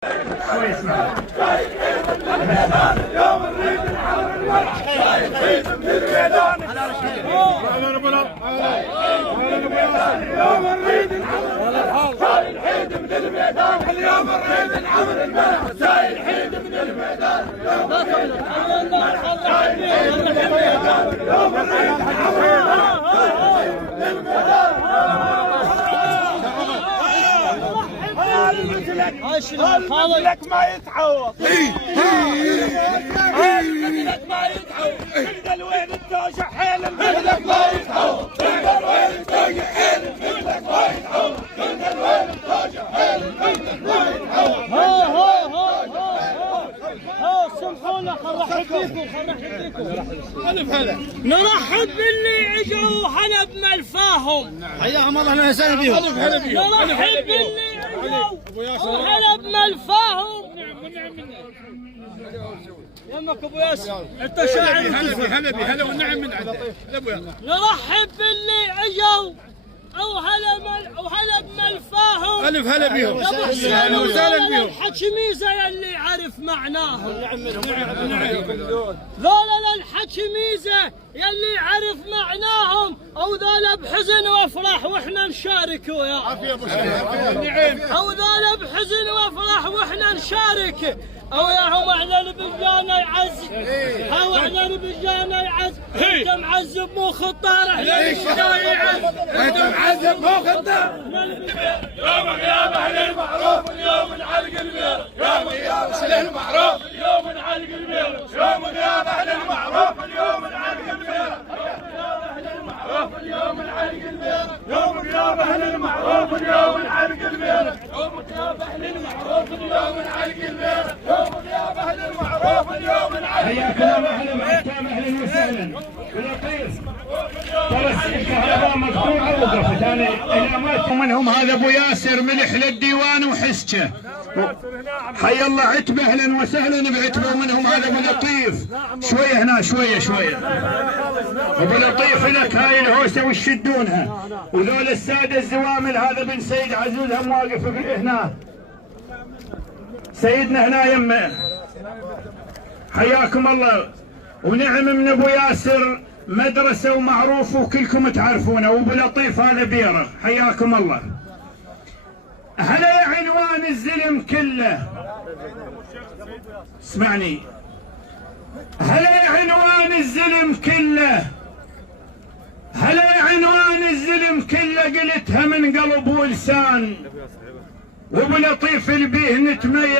كويس معك. يوم نريد نحرر الملح نريد من الميدان يوم نريد نحرر سايل حيد من الميدان اليوم نريد نحرر الملح سايل حيد من الميدان يوم نريد نحرر الملح سايل حيد من الميدان يوم نريد نحرر مثلك ما يتعوض مثلك ما يتعوض تلقى وين التوجع حيل مثلك ما يتعوض تلقى وين التوجع حيل مثلك ما يتعوض تلقى وين التوجع حيل مثلك ما يتعوض ها سمحونا نرحب فيكم الف هلا نرحب باللي اجوا هلا بملفاهم حياهم الله اهلا وسهلا بهم. نرحب باللي اجوا هلا بملفاهم. يمك ابو ياسر انت شاعر هلا والنعم من عندك. نرحب باللي اجوا وهلا بملفاهم. الف هلا بهم. ابو حسين وسهلا بهم. الحكميزه يلي عرف معناهم. ذولا الحكميزه يلي عرف معناهم او ذولا بحزن وافراح واحنا نشارك وياه. عافيه ابو نعم. او ذولا بحزن وافراح واحنا نشارك او ياهم اعلن بالجانا يعز. او اعلن بالجانا يعز. انت معذب مو خطار اعلن بالجانا يعز. انت معذب مو خطار يوم غياب اهل المعروف اليوم نعلق البير يوم غياب اهل المعروف اليوم نعلق البير يوم غياب اهل المعروف اليوم نعلق البير اليوم نعلق البير يوم غياب اهل المعروف اليوم نعلق البير يوم غياب اهل المعروف اليوم نعلق البير يوم غياب اهل المعروف اليوم نعلق حياكم الله اهلا معكم اهلا وسهلا. بالعقيس ترى الكهرباء مقطوعه وقفت انا الى ما منهم هذا ابو ياسر ملح للديوان وحسكه. حي الله عتبه اهلا وسهلا بعتبه منهم هذا ابو لطيف. شويه هنا شويه ابو لطيف لك هاي الهوسه ويشدونها وذول الساده الزوامل. هذا بن سيد عزوز هم واقف هنا سيدنا هنا يمه. حياكم الله ونعم من ابو ياسر مدرسه ومعروف وكلكم تعرفونه وابو لطيف هذا بيره. حياكم الله. هلا يا عنوان الزلم كله اسمعني. هلا يا عنوان الزلم كله هلا يا عنوان الزلم كله قلتها من قلب ولسان وابو لطيف البيه نتميز.